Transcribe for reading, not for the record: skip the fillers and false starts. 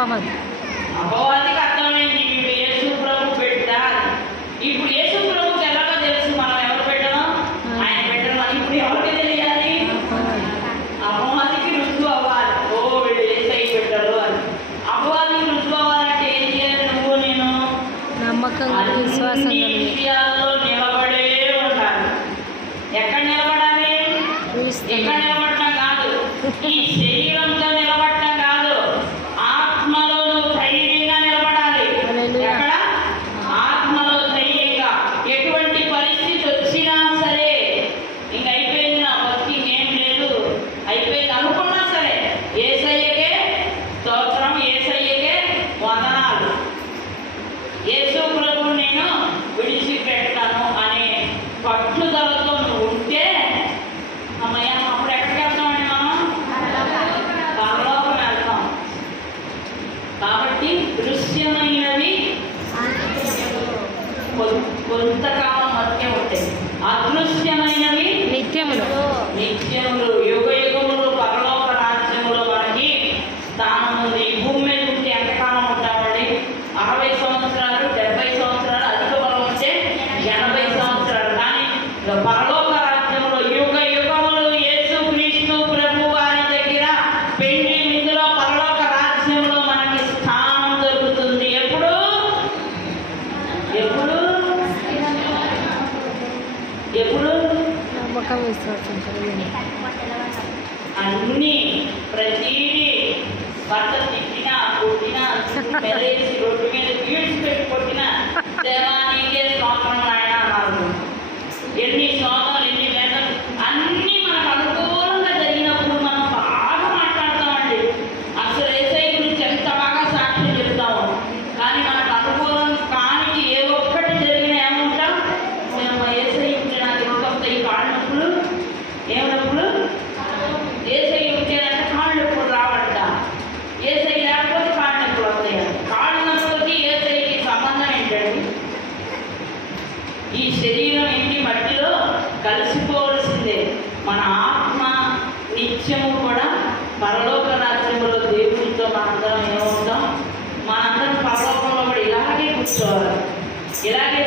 అపవాదికి అర్థమైంది వీడు యేసు ప్రభు బిడ్డ. ఇప్పుడు యేసు ప్రభుకి ఎలాగో తెలుసు మనం ఎవరు పెట్టడం, ఆయన పెట్టడం అని. ఇప్పుడు ఎవరికి తెలియాలి? అపవాదికి రుజువు అవ్వాలి. ఓ వీడు యేసయ్య పెట్టరు అని. అపవాదికి రుజువు అవ్వాలంటే ఏం చేయాలి? నువ్వు నేను అన్ని విషయాల్లో నిలబడే ఉండాలి. ఎక్కడ నిలబడాలి? ఎక్కడ నిలబడటం కాదు, ఈ శరీరంతో నిలబడటం కాదు, ఆత్మలో నువ్వు ధైర్యంగా నిలబడాలి. ఎక్కడ? ఆత్మలో ధైర్యంగా. ఎటువంటి పరిస్థితి వచ్చినా సరే, ఇంక అయిపోయింది, నా బతికి ఏం లేదు, అయిపోయింది అనుకున్నా సరే, యేసయ్యకే స్తోత్రం, యేసయ్యకే వందనాలు, యేసు ప్రభువు నేను విడిచిపెట్టాను అనే పట్టుదలతో నువ్వు ఉంటే అమ్మయ్య, అప్పుడు ఎక్కడికి వెళ్తామండి మనం? పరలోకం వెళ్తాం. కాబట్టి దృశ్యమైనవి కొంతకాలం మధ్య ఉంటాయి, అదృశ్యమైనవి నిత్యములు యుగ యుగములు పరలోక రాజ్యములో మనకి స్థానం ఉంది. ఈ భూమి మీద ఉంటే ఎంతకాలం ఉంటామండి? 60 సంవత్సరాలు, 70 సంవత్సరాలు, అధిక బలం ఉంటే 80 సంవత్సరాలు. కానీ పరలోక రాజ్యంలో యుగ యుగములు యేసు క్రీస్తు ప్రభు వారి దగ్గర పెండి విందులో పరలోక రాజ్యంలో మనకి స్థానం దొరుకుతుంది. ఎప్పుడు? ఎప్పుడు? ఎప్పుడు? అన్నీ ప్రతిదీ భర్త తిట్టినా కొట్టినా మెరేసి రోడ్డు మీద బీడ్స్ పెట్టి కొట్టినా దేవానికే స్తోత్రం నాయన అన్నారు. ఎన్ని స్తోత్రాలు, ఎన్ని వేదలు, అన్నీ మనకు అనుకూలంగా జరిగినప్పుడు మనం బాగా మాట్లాడతామండి. అసలు యేసయ్య గురించి ఎంత బాగా సాక్ష్యం చెప్తాము. కానీ మనకు అనుకూలం కానికి ఏ ఒక్కటి జరిగినా ఏమంటాం? యేసయ్య ఉంటే నాకు ఎంత వస్తాయి కాళ్ళ నొప్పులు, ఏం నొప్పులు? యేసయ్య ఉంటే అంటే కాళ్ళ నొప్పులు రావంట, యేసయ్య లేకపోతే కాళ్ళ నొప్పులు వస్తాయి. కాళ్ళ నొప్పులకి యేసయ్యకి సంబంధం ఏంటండి? ఈ శరీరం ఏంటి? మట్టిలో కలిసిపోవలసిందే. మన ఆత్మ నిత్యము కూడా పరలోక రాజ్యంలో దేవుడితో మనందరం ఏమవుతాం? మనందరం పరలోకంలో కూడా ఇలాగే కూర్చోవాలి, ఇలాగే